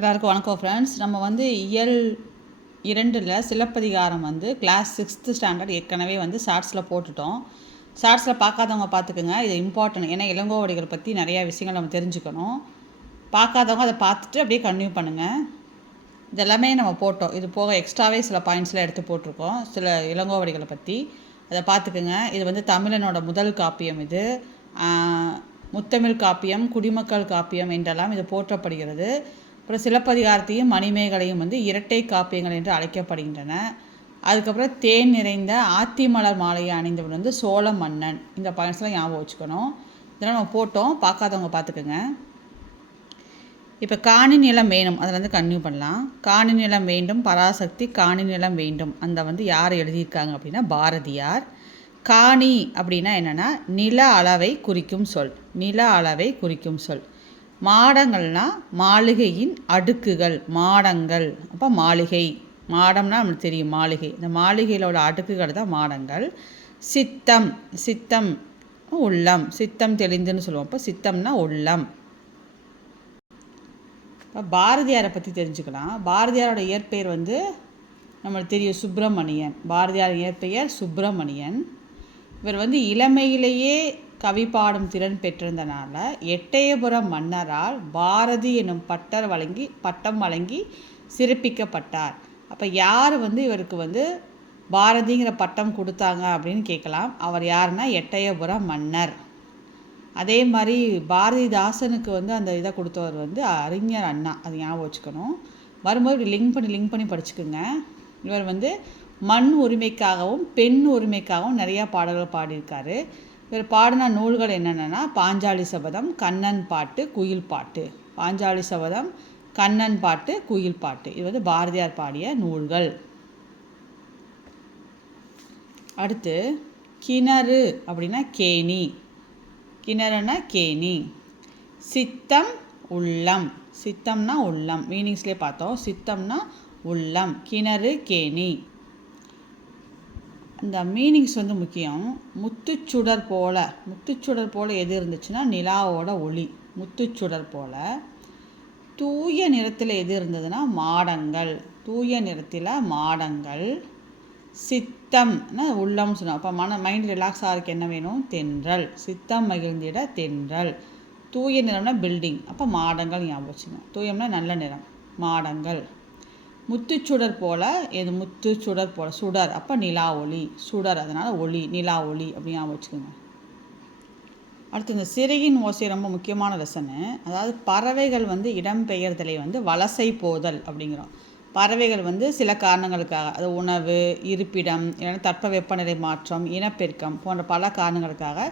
எல்லாருக்கும் வணக்கம் ஃப்ரெண்ட்ஸ். நம்ம வந்து இயல் 2ல் சிலப்பதிகாரம் வந்து கிளாஸ் 6th ஸ்டாண்டர்ட் ஏற்கனவே வந்து ஷார்ட்ஸில் போட்டுட்டோம். ஷார்ட்ஸில் பார்க்காதவங்க பார்த்துக்குங்க, இது இம்பார்ட்டன்ட். ஏன்னா இளங்கோவடிகள் பற்றி நிறையா விஷயங்கள் நம்ம தெரிஞ்சுக்கணும். பார்க்காதவங்க அதை பார்த்துட்டு அப்படியே கன்டினியூ பண்ணுங்கள். இதெல்லாமே நம்ம போட்டோம். இது போக எக்ஸ்ட்ராவே சில பாயிண்ட்ஸ்லாம் எடுத்து போட்டிருக்கோம் சில இளங்கோவடிகளை பற்றி. அதை பார்த்துக்குங்க. இது வந்து தமிழனோட முதல் காப்பியம். இது முத்தமிழ் காப்பியம், குடிமக்கள் காப்பியம் என்றெல்லாம் இது போற்றப்படுகிறது. அப்புறம் சிலப்பதிகாரத்தையும் மணிமேகலையும் வந்து இரட்டை காப்பியங்கள் என்று அழைக்கப்படுகின்றன. அதுக்கப்புறம் தேன் நிறைந்த ஆத்திமலர் மாலையை அணிந்தவன் வந்து சோழ மன்னன். இந்த பாயிண்ட்ஸ்லாம் ஞாபகம் வச்சுக்கணும். இதெல்லாம் நம்ம போட்டோம், பார்க்காதவங்க பார்த்துக்குங்க. இப்போ காணி நிலம் வேணும், அதில் வந்து கன்டினியூ பண்ணலாம். காணி நிலம் வேண்டும், பராசக்தி காணி நிலம் வேண்டும். அந்த வந்து யார் எழுதியிருக்காங்க அப்படின்னா பாரதியார். காணி அப்படின்னா என்னென்னா நில அளவை குறிக்கும் சொல். நில அளவை குறிக்கும் சொல். மாடங்கள்னால் மாளிகையின் அடுக்குகள், மாடங்கள். அப்போ மாளிகை, மாடம்னா நம்மளுக்கு தெரியும் மாளிகை. இந்த மாளிகையிலோட அடுக்குகள் தான் மாடங்கள். சித்தம், சித்தம் உள்ளம், சித்தம் தெளிந்துன்னு சொல்லுவோம். அப்போ சித்தம்னா உள்ளம். இப்போ பாரதியாரை பற்றி தெரிஞ்சுக்கலாம். பாரதியாரோட இயற்பெயர் வந்து நம்மளுக்கு தெரியும் சுப்பிரமணியன். பாரதியார் இயற்பெயர் சுப்பிரமணியன். இவர் வந்து இளமையிலேயே கவி பாடும் திறன் பெற்றிருந்தனால எட்டயபுரம் மன்னரால் பாரதி எனும் பட்டம் வழங்கி சிறப்பிக்கப்பட்டார். அப்போ யார் வந்து இவருக்கு வந்து பாரதிங்கிற பட்டம் கொடுத்தாங்க அப்படின்னு கேட்கலாம். அவர் யாருன்னா எட்டயபுரம் மன்னர். அதே மாதிரி பாரதிதாசனுக்கு வந்து அந்த இதை கொடுத்தவர் வந்து அறிஞர் அண்ணா. அது ஞாபகம் வச்சுக்கணும். வரும்போது லிங்க் பண்ணி படிச்சுக்கோங்க. இவர் வந்து மண் உரிமைக்காகவும் பெண் உரிமைக்காகவும் நிறையா பாடல்கள் பாடியிருக்காரு. இவர் பாடின நூல்கள் என்னென்னா பாஞ்சாலி சபதம், கண்ணன் பாட்டு, குயில் பாட்டு. பாஞ்சாலி சபதம், கண்ணன் பாட்டு, குயில் பாட்டு. இது வந்து பாரதியார் பாடிய நூல்கள். அடுத்து கிணறு அப்படின்னா கேணி. கிணறுனா கேணி. சித்தம் உள்ளம். சித்தம்னா உள்ளம். மீனிங்ஸ்லேயே பார்த்தோம். சித்தம்னா உள்ளம். கிணறு கேணி. இந்த மீனிங்ஸ் வந்து முக்கியம். முத்துச்சுடர் போல, முத்துச்சுடர் போல் எது இருந்துச்சுன்னா நிலாவோட ஒளி. முத்துச்சுடர் போல். தூய நிறத்தில் எது இருந்ததுன்னா மாடங்கள். தூய நிறத்தில் மாடங்கள். சித்தம்னா உள்ளம்னு சொன்னோம். அப்போ மைண்ட் ரிலாக்ஸ் ஆகிறதுக்கு என்ன வேணும்? தென்றல். சித்தம் மகிழ்ந்திட தென்றல். தூய நிறம்னா பில்டிங். அப்போ மாடங்கள் ஞாபகம் வச்சுக்கணும். தூயம்னா நல்ல நிறம். மாடங்கள். முத்துச்சுடர் போல் எது? முத்துச்சுடர் போல். சுடர் அப்போ நிலா ஒளி. சுடர் அதனால் ஒளி, நிலா ஒளி அப்படின்னு வச்சுக்கோங்க. அடுத்து இந்த சிறையின் ஓசை ரொம்ப முக்கியமான லெசனு. அதாவது பறவைகள் வந்து இடம்பெயர்தலை வந்து வலசை போதல் அப்படிங்கிறோம். பறவைகள் வந்து சில காரணங்களுக்காக, அது உணவு, இருப்பிடம், இல்லைன்னா தட்பவெப்பநிலை மாற்றம், இனப்பெருக்கம் போன்ற பல காரணங்களுக்காக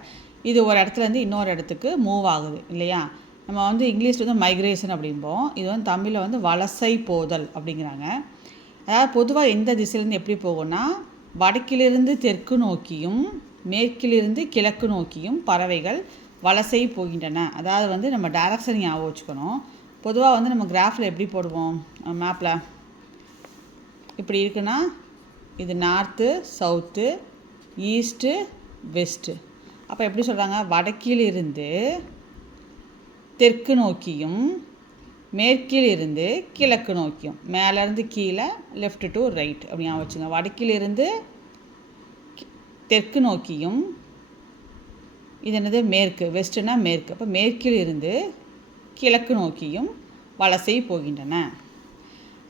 இது ஒரு இடத்துலேருந்து இன்னொரு இடத்துக்கு மூவ் ஆகுது இல்லையா? நம்ம வந்து இங்கிலீஷில் வந்து மைக்ரேஷன் அப்படிம்போம். இது வந்து தமிழில் வந்து வலசை போதல் அப்படிங்கிறாங்க. அதாவது பொதுவாக எந்த திசையிலேருந்து எப்படி போகும்னா வடக்கிலிருந்து தெற்கு நோக்கியும் மேற்கிலிருந்து கிழக்கு நோக்கியும் பறவைகள் வலசை போகின்றன. அதாவது வந்து நம்ம டைரக்ஷன் ஞாபகம் வச்சுக்கணும். பொதுவாக வந்து நம்ம கிராஃபில் எப்படி போடுவோம்? மேப்பில் இப்படி இருக்குன்னா இது நார்த்து, சவுத்து, ஈஸ்ட்டு, வெஸ்ட்டு. அப்போ எப்படி சொல்கிறாங்க? வடக்கிலிருந்து தெற்கு நோக்கியும் மேற்கில் இருந்து கிழக்கு நோக்கியும், மேலேருந்து கீழே லெஃப்ட் டு ரைட் அப்படின்னு வச்சுங்க. வடக்கிலிருந்து தெற்கு நோக்கியும், இது என்னது? மேற்கு. வெஸ்ட்டுனா மேற்கு. அப்போ மேற்கில் இருந்து கிழக்கு நோக்கியும் வலசை போகின்றன.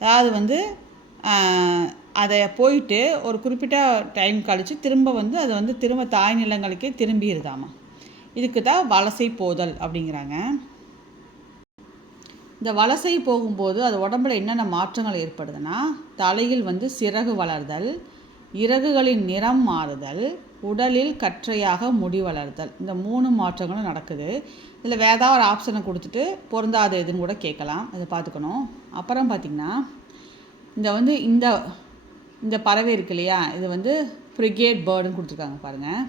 அதாவது வந்து அதை போயிட்டு ஒரு குறிப்பிட்ட டைம் கழித்து திரும்ப வந்து அது வந்து திரும்ப தாய் நிலங்களுக்கே திரும்பிடுதாமா. இதுக்கு தான் வலசை போதல் அப்படிங்கிறாங்க. இந்த வலசை போகும்போது அது உடம்புல என்னென்ன மாற்றங்கள் ஏற்படுதுன்னா தலையில் வந்து சிறகு வளர்தல், இறகுகளின் நிறம் மாறுதல், உடலில் கற்றையாக முடி வளர்தல். இந்த 3 மாற்றங்களும் நடக்குது. இதில் வேறு ஏதாவது ஒரு ஆப்ஷனை கொடுத்துட்டு பொருந்தாது எதுன்னு கூட கேட்கலாம். அதை பார்த்துக்கணும். அப்புறம் பார்த்திங்கன்னா இந்த வந்து இந்த பறவை இருக்கு இல்லையா? இது வந்து ஃப்ரிகேட் பேர்டுன்னு கொடுத்துருக்காங்க பாருங்கள்.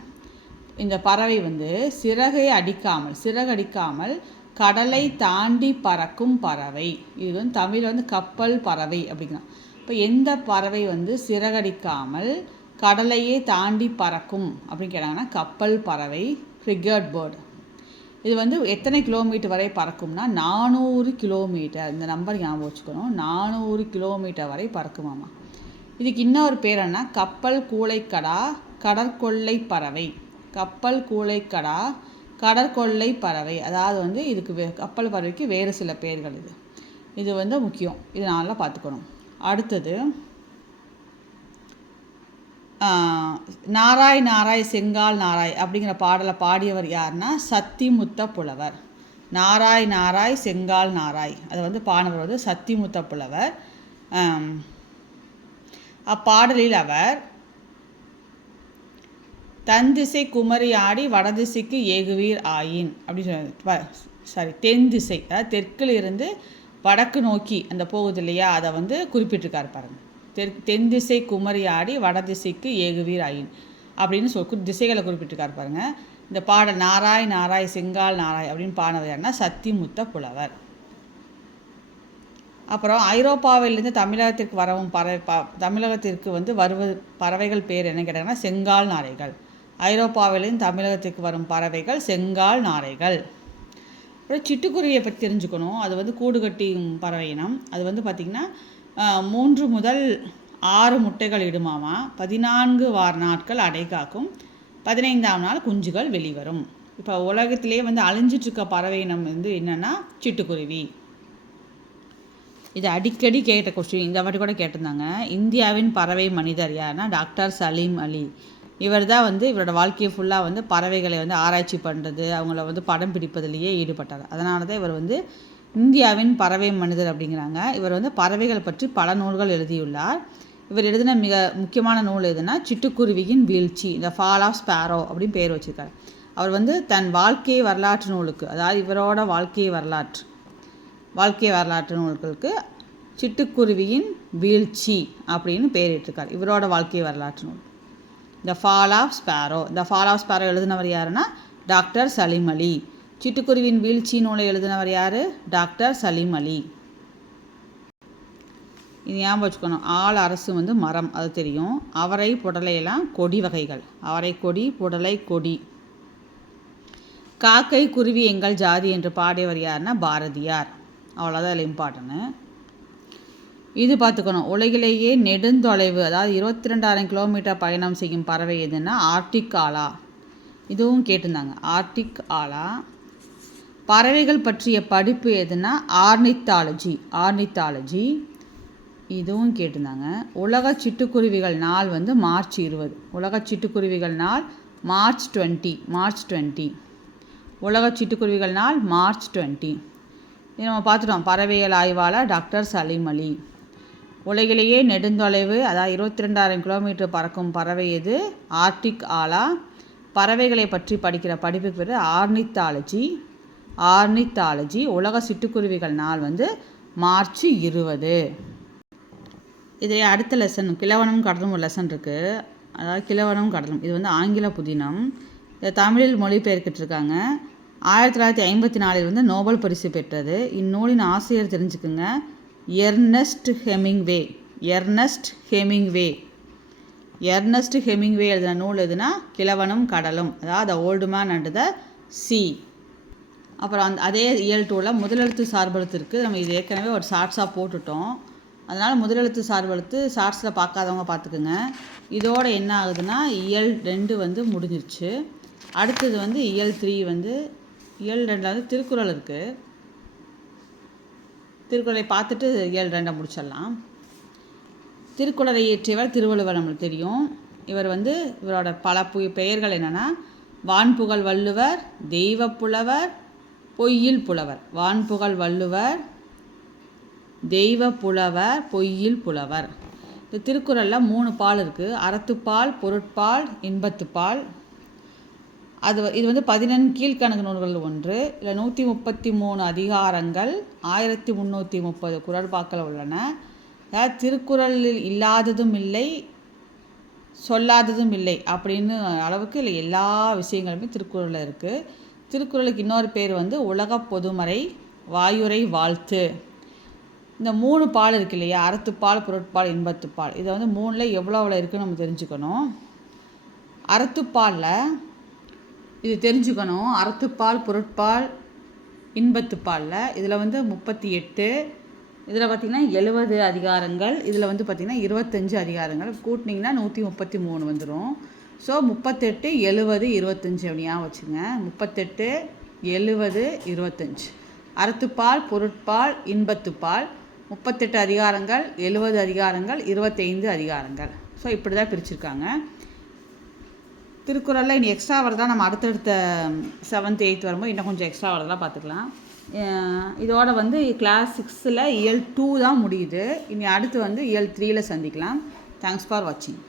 இந்த பறவை வந்து சிறகு அடிக்காமல் கடலை தாண்டி பறக்கும் பறவை. இது வந்து தமிழில் வந்து கப்பல் பறவை அப்படிங்கிறோம். இப்போ எந்த பறவை வந்து சிறகடிக்காமல் கடலையே தாண்டி பறக்கும் அப்படின்னு கேட்டாங்கன்னா கப்பல் பறவை, ஃப்ரிகேட் பேர்டு. இது வந்து எத்தனை கிலோமீட்டர் வரை பறக்கும்னா 400 கிலோமீட்டர். இந்த நம்பர் ஞாபகம் வச்சுக்கணும். 400 கிலோமீட்டர் வரை பறக்குமாமா. இதுக்கு இன்னொரு பேர் என்ன? கப்பல் கூளைக்கடா கடற்கொள்ளை பறவை. கப்பல் கூளைக்கடா கடற்கொள்ளை பறவை. அதாவது வந்து இதுக்கு கப்பல் பறவைக்கு வேறு சில பெயர்கள். இது வந்து முக்கியம். இது நல்லா பார்த்துக்கணும். அடுத்தது நாராய் நாராய் செங்கால் நாராய் அப்படிங்கிற பாடலை பாடியவர் யாருன்னா சத்திமுத்த புலவர். நாராய் நாராய் செங்கால் நாராய் அதை வந்து பாடினவர் வந்து சத்திமுத்த புலவர். அப்பாடலில் அவர் தன் திசை குமரி ஆடி வடதிசைக்கு ஏகுவீர் ஆயின் அப்படி தென் திசை, அதாவது தெற்கில் இருந்து வடக்கு நோக்கி அந்த போகுது இல்லையா, அதை வந்து குறிப்பிட்டிருக்காரு பாருங்கள். தென் திசை குமரி ஆடி வடதிசைக்கு ஏகுவீர் ஆயின் அப்படின்னு திசைகளை குறிப்பிட்டிருக்காரு பாருங்கள். இந்த பாடல் நாராய் நாராய் செங்கால் நாராய் அப்படின்னு பாடினவர் யாருன்னா சத்திமுத்த புலவர். அப்புறம் ஐரோப்பாவிலிருந்து தமிழகத்திற்கு வரவும் தமிழகத்திற்கு வந்து வருவது பறவைகள் பேர் என்ன கேட்டாங்கன்னா செங்கால் நாரைகள். ஐரோப்பாவிலிருந்து தமிழகத்திற்கு வரும் பறவைகள் செங்கால் நாரைகள். அப்புறம் சிட்டுக்குருவியை பற்றி தெரிஞ்சுக்கணும். அது வந்து கூடு கட்டியும் பறவை இனம். அது வந்து பார்த்திங்கன்னா 3 முதல் 6 முட்டைகள் இடுமாமா. 14 வார நாட்கள் அடை காக்கும். 15ஆம் நாள் குஞ்சுகள் வெளிவரும். இப்போ உலகத்திலே வந்து அழிஞ்சிட்ருக்க பறவை இனம் வந்து என்னென்னா சிட்டுக்குருவி. இது அடிக்கடி கேட்ட கொஸ்டின், இந்த வாட்டி கூட கேட்டிருந்தாங்க. இந்தியாவின் பறவை மனிதர் யாருன்னா டாக்டர் சலீம் அலி. இவர் தான் வந்து இவரோட வாழ்க்கையை ஃபுல்லாக வந்து பறவைகளை வந்து ஆராய்ச்சி பண்ணுறது, அவங்கள வந்து படம் பிடிப்பதிலேயே ஈடுபட்டார். அதனால தான் இவர் வந்து இந்தியாவின் பறவை மனிதர் அப்படிங்கிறாங்க. இவர் வந்து பறவைகள் பற்றி பல நூல்கள் எழுதியுள்ளார். இவர் எழுதின மிக முக்கியமான நூல் எதுனா சிட்டுக்குருவியின் வீழ்ச்சி, த ஃபால் ஆஃப் ஸ்பேரோ அப்படின்னு பேர் வச்சுருக்காரு. அவர் வந்து தன் வாழ்க்கை வரலாற்று நூலுக்கு, அதாவது இவரோட வாழ்க்கை வரலாற்று நூல்களுக்கு சிட்டுக்குருவியின் வீழ்ச்சி அப்படின்னு பேரிட்டிருக்கார். இவரோட வாழ்க்கை வரலாற்று நூல் the fall of sparrow. The fall of sparrow எழுதினவர் யாருன்னா டாக்டர் சலீம் அலி. சிட்டுக்குருவின் வீழ்ச்சி நூலை எழுதினவர் யார்? டாக்டர் சலீம் அலி. இது ஞாபகம் வச்சுக்கணும். ஆள் அரசு வந்து மரம், அது தெரியும். அவரை புடலையெல்லாம் கொடி வகைகள். அவரை கொடி, புடலை கொடி. காக்கை குருவி எங்கள் ஜாதி என்று பாடியவர் யாருன்னா பாரதியார். அவ்வளோதான் இதில் இம்பார்ட்டன்னு. இது பார்த்துக்கணும். உலகிலேயே நெடுந்தொலைவு, அதாவது 22,000 கிலோமீட்டர் பயணம் செய்யும் பறவை எதுன்னா ஆர்டிக் ஆலா. இதுவும் கேட்டிருந்தாங்க. ஆர்டிக் ஆலா. பறவைகள் பற்றிய படிப்பு எதுனா ஆர்னித்தாலஜி. இதுவும் கேட்டிருந்தாங்க. உலக சிட்டுக்குருவிகள் நாள் வந்து மார்ச் 20. உலக சிட்டுக்குருவிகள் நாள் மார்ச் 20. உலக சிட்டுக்குருவிகள் நாள் மார்ச் 20. இது நம்ம பார்த்துட்டோம். பறவைகள் ஆய்வாளர் டாக்டர் சலீம் அலி. உலகிலேயே நெடுந்தொலைவு, அதாவது 22,000 கிலோமீட்டர் பறக்கும் பறவை எது? ஆர்டிக் ஆலா. பறவைகளை பற்றி படிக்கிற படிப்பு பேர் ஆர்னித்தாலஜி. உலக சிட்டுக்குருவிகள் நாள் வந்து மார்ச் 20. இதே அடுத்த லெசன் கிழவனும் கடலும் ஒரு லெசன் இருக்குது. அதாவது கிழவனும் கடலும், இது வந்து ஆங்கில புதினம். இதை தமிழில் மொழிபெயர்க்கிட்டிருக்காங்க. 1954 வந்து நோபல் பரிசு பெற்றது. இந்நூலின் ஆசிரியர் தெரிஞ்சுக்குங்க, எர்னஸ்ட் ஹெமிங்வே எழுதின நூல் எதுனா கிழவனும் கடலும், அதாவது த old man and the C. அப்புறம் அதே இயல் 2ல் முதலெழுத்து சார்பெழுத்து இருக்குது. நம்ம இது ஏற்கனவே ஒரு ஷார்ட்ஸாக போட்டுட்டோம். அதனால் முதலெழுத்து சார்பெழுத்து ஷார்ட்ஸில் பார்க்காதவங்க பார்த்துக்குங்க. இதோட என்ன ஆகுதுன்னா இயல் 2 வந்து முடிஞ்சிருச்சு. அடுத்தது வந்து இயல் 3 வந்து இயல் 2 வந்து திருக்குறள் இருக்குது. திருக்குறளை பார்த்துட்டு இயல் 2 முடிச்சிடலாம். திருக்குறளை இயற்றியவர் திருவள்ளுவர், நம்மளுக்கு தெரியும். இவரோட பல பெயர்கள் என்னென்னா வான்புகழ் வள்ளுவர், தெய்வப்புலவர், பொய்யில் புலவர். வான்புகழ் வள்ளுவர், தெய்வப்புலவர், பொய்யில் புலவர். இந்த திருக்குறளில் 3 பால் இருக்குது. அறத்துப்பால், பொருட்பால், இன்பத்துப்பால். இது வந்து 14 கீழ்கணக்கு நூல்கள் ஒன்று. இதில் 133 அதிகாரங்கள், 1330 குறள்பாக்கள் உள்ளன. அதாவது திருக்குறளில் இல்லாததும் இல்லை, சொல்லாததும் இல்லை அப்படின்னு அளவுக்கு இல்லை எல்லா விஷயங்களுமே திருக்குறளில் இருக்குது. திருக்குறளுக்கு இன்னொரு பேர் வந்து உலக பொதுமறை, வாயுரை வாழ்த்து. இந்த 3 பால் இருக்கு இல்லையா, அறத்துப்பால், பொருட்பால், இன்பத்துப்பால். இதை வந்து 3ல் எவ்வளோ இருக்குன்னு நம்ம தெரிஞ்சுக்கணும். அறத்துப்பாலில் இது தெரிஞ்சுக்கணும். அறத்துப்பால் பொருட்பால் இன்பத்துப்பாலில் இதில் வந்து 38, இதில் பார்த்திங்கன்னா 70 அதிகாரங்கள், இதில் வந்து பார்த்திங்கன்னா 25 அதிகாரங்கள். கூட்டினிங்கன்னா 133 வந்துடும். ஸோ 38, 70, 25 அப்படியா வச்சுங்க. 38, 70, 25. அறத்துப்பால் பொருட்பால் இன்பத்துப்பால் 38 அதிகாரங்கள், 70 அதிகாரங்கள், 25 அதிகாரங்கள். ஸோ இப்படி தான் பிரிச்சுருக்காங்க. திருக்குறளில் இனி எக்ஸ்ட்ரா வரதான் நம்ம அடுத்தடுத்த 7th 8th வரும்போது இன்னும் கொஞ்சம் எக்ஸ்ட்ரா வரதெல்லாம் பார்த்துக்கலாம். இதோட வந்து கிளாஸ் 6ல் இயல் 2 தான் முடியுது. இனி அடுத்து வந்து இயல் 3ல் சந்திக்கலாம். தேங்க்ஸ் ஃபார் வாட்சிங்.